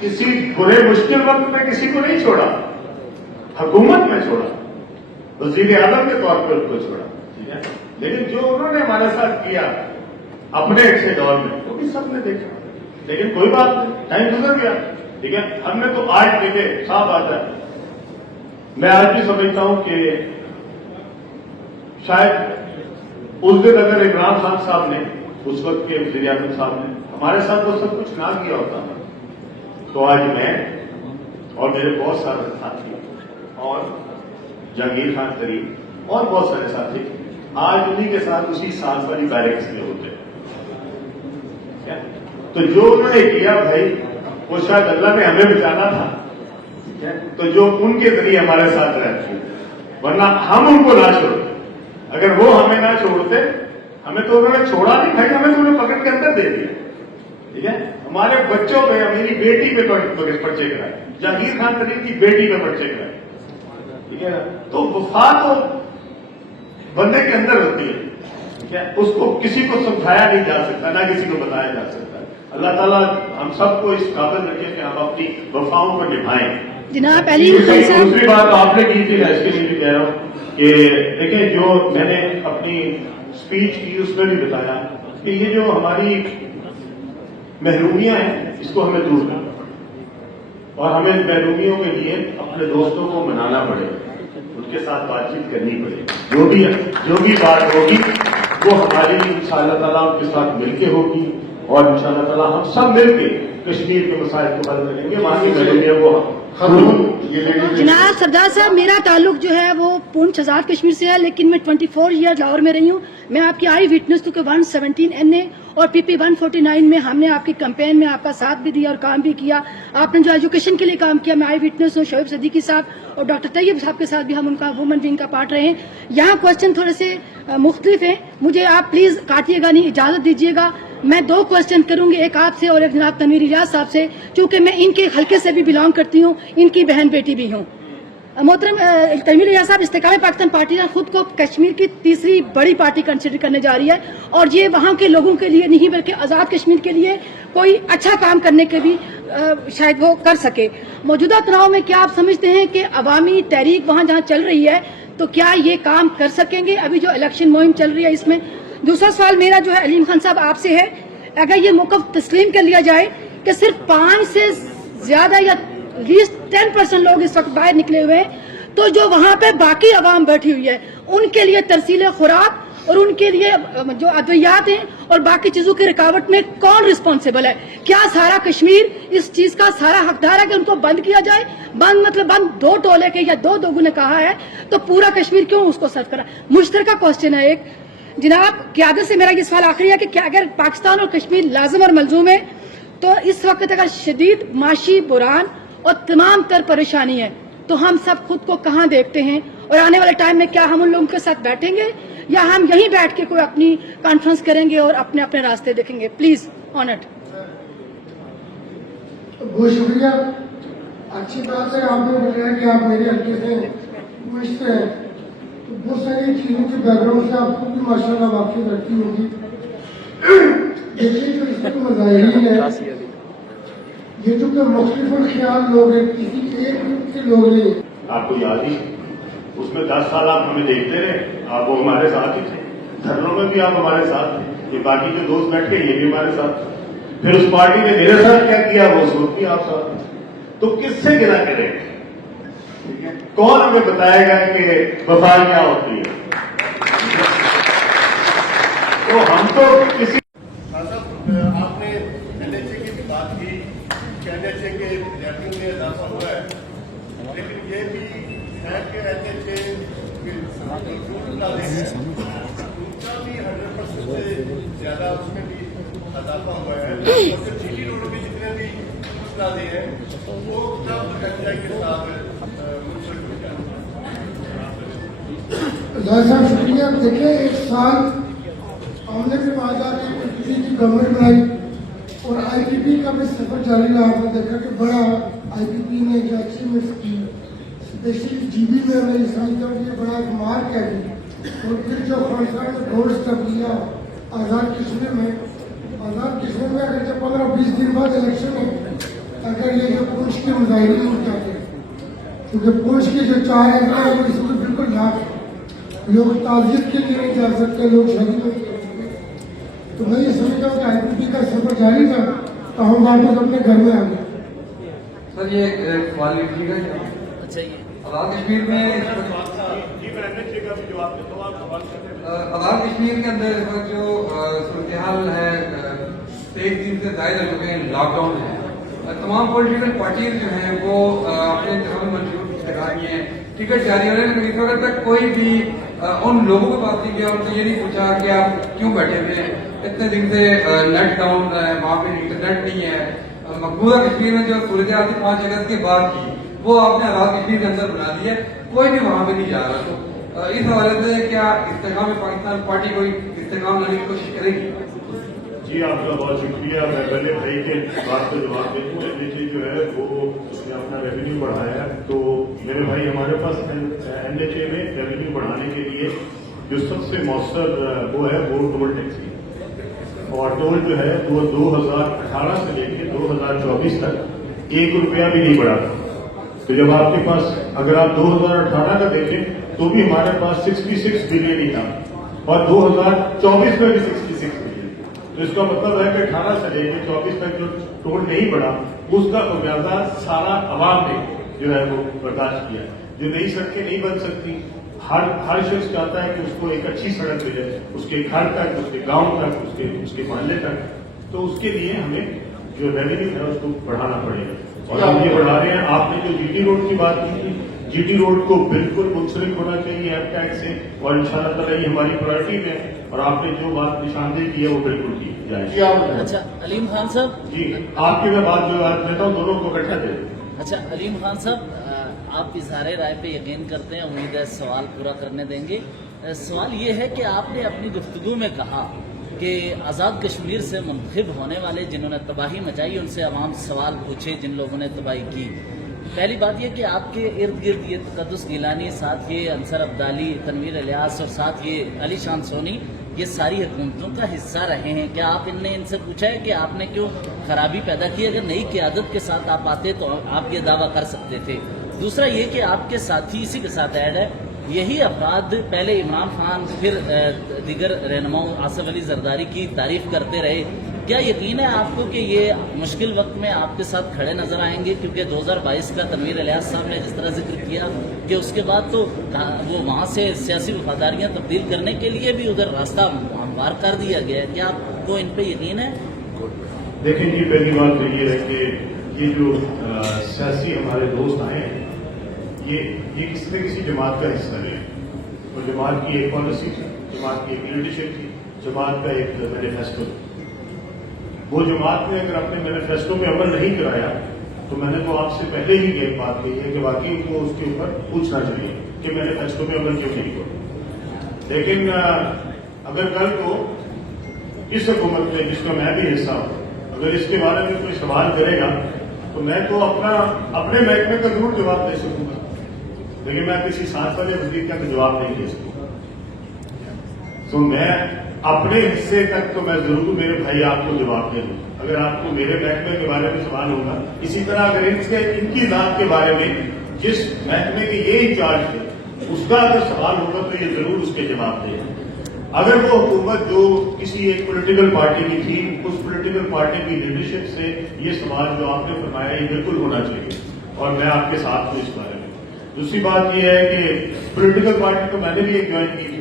किसी बुरे मुश्किल वक्त में किसी को नहीं छोड़ा, हुकूमत में छोड़ा, वजीर आजम के तौर पर उनको छोड़ा, ठीक है। लेकिन जो उन्होंने हमारे साथ किया अपने अच्छे दौर में वो भी सबने देखा। लेकिन कोई बात नहीं, टाइम गुजर गया, ठीक है। हमने तो आज देखे, साफ बात है। मैं आज भी समझता हूं कि शायद उस दिन अगर इमरान खान साहब ने, उस वक्त के वजीर आजम साहब ने हमारे साथ वो सब कुछ ना किया होता तो आज मैं और मेरे बहुत सारे साथी और जहांगीर खान करीम और बहुत सारे साथी आज उन्हीं के साथ उसी साथ वाली बैरिक्स में होते। तो जो उन्होंने किया भाई, वो शायद अल्लाह ने हमें बचाना था, ठीक है। तो जो उनके जरिए हमारे साथ रहते, वरना हम उनको ना छोड़ते। अगर वो हमें ना छोड़ते, हमें तो उन्होंने छोड़ा नहीं भाई, हमें तो उन्हें पकड़ के अंदर दे दिया, ठीक है। हमारे बच्चों पे, मेरी बेटी पे पर्चे कराए, जहांगीर खान करीम की बेटी पे पर्चे कराए, ठीक है। तो वफा तो बंदे के अंदर होती है, ठीक है। उसको किसी को समझाया नहीं जा सकता, ना किसी को बताया जा सकता। अल्लाह ताला हम सबको इस काबिल रखे कि हम अपनी वफाओं को निभाएं। जनाब अली खान साहब, दूसरी बात आपने की थी, इसके लिए भी कह रहा हूं कि देखिए, जो मैंने अपनी स्पीच की उसमें भी बताया कि ये जो हमारी महरूमियां हैं, इसको हमें दूर करना और हमें महरूमियों के लिए अपने दोस्तों को मनाना पड़ेगा, उनके साथ बातचीत करनी पड़ेगी। जो भी बात होगी वो हमारी इंशाअल्लाह ताला उनके साथ मिलके होगी और इंशाअल्लाह ताला हम सब मिलके कश्मीर के मसाइल को हल करेंगे। वहां की महरूमियां वो जनाब सरदार साहब, मेरा ताल्लुक जो है वो पूंछ आजाद कश्मीर से है, लेकिन मैं 24 ईयर लाहौर में रही हूँ। मैं आपकी आई विटनेस टू 117 NA और PP 149 में हमने आपके कैंपेन में आपका साथ भी दिया और काम भी किया। आपने जो एजुकेशन के लिए काम किया, मैं आई विटनेस हूँ। शोएब सदीकी साहब और डॉक्टर तैयब साहब के साथ भी हम उनका वुमेन विंग का पार्ट रहे हैं। यहाँ क्वेश्चन थोड़े से मुख्तलिफ हैं, मुझे आप प्लीज काटिएगा नहीं, इजाजत दीजिएगा। मैं 2 क्वेश्चन करूंगी, एक आपसे और एक जनाब तनवीर इलियास साहब से, क्योंकि मैं इनके हल्के से भी बिलोंग करती हूँ, इनकी बहन बेटी भी हूँ। मोहतरम तनवीर इलियास साहब, इस्तेकाम पाकिस्तान पार्टी खुद को कश्मीर की तीसरी बड़ी पार्टी कंसिडर करने जा रही है और ये वहाँ के लोगों के लिए नहीं बल्कि आजाद कश्मीर के लिए कोई अच्छा काम करने के भी शायद वो कर सके। मौजूदा तनाव में क्या आप समझते हैं कि अवामी तहरीक वहाँ जहाँ चल रही है तो क्या ये काम कर सकेंगे अभी जो इलेक्शन मुहिम चल रही है इसमें? दूसरा सवाल मेरा जो है अलीम खान साहब आपसे है, अगर ये मौक़िफ़ तस्लीम कर लिया जाए कि सिर्फ 5 से ज्यादा या लीस्ट 10% लोग इस वक्त बाहर निकले हुए हैं, तो जो वहाँ पे बाकी अवाम बैठी हुई है उनके लिए तरसील खुराक और उनके लिए जो अद्वियात हैं और बाकी चीजों की रुकावट में कौन रिस्पॉन्सिबल है? क्या सारा कश्मीर इस चीज का सारा हकदार है कि उनको बंद किया जाए? बंद मतलब बंद 2 टोले के या 2 लोगों ने कहा है तो पूरा कश्मीर क्यों उसको सर्व करा? मुश्तरका क्वेश्चन है एक जनाब, क़यादत से मेरा ये सवाल आखिरी है कि क्या अगर पाकिस्तान और कश्मीर लाजिम और मलजूम है तो इस वक्त अगर शदीद माशी बुरान और तमाम तर परेशानी है तो हम सब खुद को कहाँ देखते हैं और आने वाले टाइम में क्या हम उन लोगों के साथ बैठेंगे या हम यहीं बैठ के कोई अपनी कॉन्फ्रेंस करेंगे और अपने अपने रास्ते देखेंगे? Please honoured. बहुत शुक्रिया, अच्छी बात है। आपने बताया कि आप मेरे हल्के से मुश्त हैं, तो बहुत सारी चीजों के बैकग्राउंड से आपको भी माशाल्लाह वाकई रखती होगी। देखिए जो इसमें मज़ाहिरीन है, ये जो कि मुख्तलिफ ख्याल लोग हैं, किसी एक ग्रुप के लोग नहीं। आपको याद ही उसमें 10 साल आप हमें देखते रहे, आप वो हमारे साथ ही थे, धरनों में भी आप हमारे साथ थे, ये बाकी जो दोस्त बैठे ये भी हमारे साथ थे। फिर उस पार्टी ने मेरे साथ क्या किया वो उस वक्त भी आप साथ थे। तो किससे गिला करेंगे? कौन हमें बताएगा कि वफा क्या होती है? तो हम तो किसी आपने एनएचए की भी बात की, एनएचए के विद्यार्थियों में इजाफा हुआ है, लेकिन ये भी है कि एनएचए उनका भी 100% से ज्यादा उसमें भी इजाफा हुआ है। जीटी रोड के जितने भी मुस्तादे हैं वो सब एनएचए के साथ साहब शुक्रिया। देखिए एक साल हमने भी वादा की गवर्नमेंट बनाई और आईपीपी का भी सफर जारी रहा। आपने देखा कि बड़ा आईपीपी ने जो अचीवमेंट्स की, स्पेशली जीबी में मैं समझता हूँ ये बड़ा एक मार्क है। और फिर जो खानसार ने गोल्ड स्टेप लिया आज़ाद कश्मीर में, अगर जब 15-20 दिन बाद इलेक्शन है, अगर ये پوش کے مظاہرے اٹھ جاتے ہیں، کیونکہ پوش کے جو 4 ایکڑ ہیں وہ اس میں بالکل لاکھ ہیں، لوگ تعزیت کے لیے نہیں جا سکتے، لوگ شادی میں نہیں جا سکتے۔ تو میں یہ سمجھتا ہوں کہ IPP کا سفر جاری تھا تو ہم واپس اپنے گھر میں آ گئے۔ سر یہ ایک سوال لکھیے گا، اچھا یہ آزاد کشمیر میں آزاد کشمیر کے اندر اس وقت جو صورتحال ہے 23 دن سے زائد ہو چکے ہیں، لاک ڈاؤن ہے، تمام پولیٹیکل پارٹیز جو ہیں وہ اپنے انتخابی منشور لگا رہی ہیں، ٹکٹ جاری ہو رہے ہیں، لیکن اس وقت تک کوئی بھی ان لوگوں کے پاس نہیں گیا، ان کو یہ نہیں پوچھا کہ آپ کیوں بیٹھے ہوئے ہیں، اتنے دن سے نیٹ ڈاؤن ہے، وہاں پہ انٹرنیٹ نہیں ہے، مقبوضہ کشمیر میں جو صورتحال تھی 5 اگست کے بعد کی وہ آپ نے آزاد کشمیر کے اندر بنا دی ہے، کوئی بھی وہاں پہ نہیں جا رہا۔ تو اس حوالے سے کیا استحکام پاکستان پارٹی کوئی استحکام لانے کی کوشش کرے گی؟ جی آپ کا بہت شکریہ۔ میں پہلے بھائی کے بات کا جواب دے دوں، NHA جو ہے وہ اس نے اپنا ریونیو بڑھایا ہے، تو میرے بھائی ہمارے پاس NHA میں ریونیو بڑھانے کے لیے جو سب سے مؤثر وہ ہے وہ ٹول ٹیکس ہے، اور ٹول جو ہے وہ 2018 سے لے کے 2024 تک 1 روپیہ بھی نہیں بڑھا تھا۔ تو جب آپ کے پاس اگر آپ 2018 کا دیکھیں تو بھی ہمارے پاس 66 بلین ہی تھا، اور 2024 میں بھی 66 بلین، تو اس کا مطلب ہے کہ 18 سے لے کے 24 تک جو ٹول نہیں بڑھا اس کا خمیازہ سارا عوام نے جو ہے وہ برداشت کیا۔ جو نئی سڑکیں نہیں بن سکتی، ہر شخص چاہتا ہے کہ اس کو ایک اچھی سڑک ملے، اس کے گھر تک، اس کے گاؤں تک، اس کے محلے تک، تو اس کے لیے ہمیں جو ریونیو ہے اس کو بڑھانا پڑے گا، اور ہم یہ بڑھا رہے ہیں۔ آپ نے جو GT روڈ کی بات کی تھی، GT روڈ کو بالکل منسلک ہونا چاہیے ایپ ٹیکس سے، اور انشاءاللہ تعالیٰ یہ ہماری پرائرٹی میں، اور آپ نے جو بات نشاندہی کی ہے وہ بالکل کی جائے۔ اچھا علیم خان صاحب، جی آپ کی میں بات جو لیتا ہوں، دونوں کو اکٹھا دے دیں۔ اچھا علیم خان صاحب، آپ اظہار رائے پہ یقین کرتے ہیں، امید ہے سوال پورا کرنے دیں گے۔ سوال یہ ہے کہ آپ نے اپنی گفتگو میں کہا کہ آزاد کشمیر سے منتخب ہونے والے جنہوں نے تباہی مچائی ان سے عوام سوال پوچھے جن لوگوں نے تباہی کی۔ پہلی بات یہ کہ آپ کے ارد گرد یہ تقدس گیلانی، ساتھ یہ انصر عبدالی، تنویر الیاس، اور ساتھ یہ علی شان سونی، یہ ساری حکومتوں کا حصہ رہے ہیں۔ کیا آپ نے ان سے پوچھا ہے کہ آپ نے کیوں خرابی پیدا کی؟ اگر نئی قیادت کے ساتھ آپ آتے تو آپ یہ دعویٰ کر سکتے تھے۔ دوسرا یہ کہ آپ کے ساتھی، اسی کے ساتھ ایڈ ہے، یہی افراد پہلے عمران خان پھر دیگر رہنماؤں آصف علی زرداری کی تعریف کرتے رہے۔ کیا یقین ہے آپ کو کہ یہ مشکل وقت میں آپ کے ساتھ کھڑے نظر آئیں گے؟ کیونکہ 2022 کا تنویر الیاس صاحب نے جس طرح ذکر کیا کہ اس کے بعد تو وہ وہاں سے سیاسی وفاداریاں تبدیل کرنے کے لیے بھی ادھر راستہ ہموار کر دیا گیا ہے، کیا آپ کو ان پہ یقین ہے؟ دیکھیں جی، پہلی بات تو یہ ہے کہ یہ جو سیاسی ہمارے دوست آئے ہیں یہ کسی نہ کسی جماعت کا حصہ رہے ہیں، اور جماعت کی ایک پالیسی تھی، جماعت کی ایک لیڈرشپ تھی، جماعت کا ایک مینیفیسٹو تھا۔ وہ جماعت نے اگر اپنے مینیفیسٹو میں عمل نہیں کرایا تو میں نے تو آپ سے پہلے ہی یہ بات کہی ہے کہ واقعی ان کو اس کے اوپر پوچھنا چاہیے کہ مینیفیسٹو میں عمل کیوں نہیں کرو۔ لیکن اگر کل کو اس حکومت میں جس کا میں بھی حصہ ہوں، اگر اس کے بارے میں کوئی سوال کرے گا تو میں تو اپنے محکمے کا ضرور جواب دے سکوں گا، لیکن میں کسی ساتھ والے وزیر کا جواب نہیں دے سکوں گا۔ تو میں اپنے حصے تک تو میں ضرور میرے بھائی آپ کو جواب دے دوں، اگر آپ کو میرے محکمے کے بارے میں سوال ہوگا۔ اسی طرح اگر ان کی ذات کے بارے میں جس محکمے کے یہ انچارج تھے اس کا اگر سوال ہوگا تو یہ ضرور اس کے جواب دے گا۔ اگر وہ حکومت جو کسی ایک پولیٹیکل پارٹی کی تھی، اس پولیٹیکل پارٹی کی لیڈرشپ سے یہ سوال جو آپ نے فرمایا یہ بالکل ہونا چاہیے، اور میں آپ کے ساتھ ہوں اس بارے میں۔ دوسری بات یہ ہے کہ پولیٹیکل پارٹی تو میں نے بھی ایک جوائن کی تھی،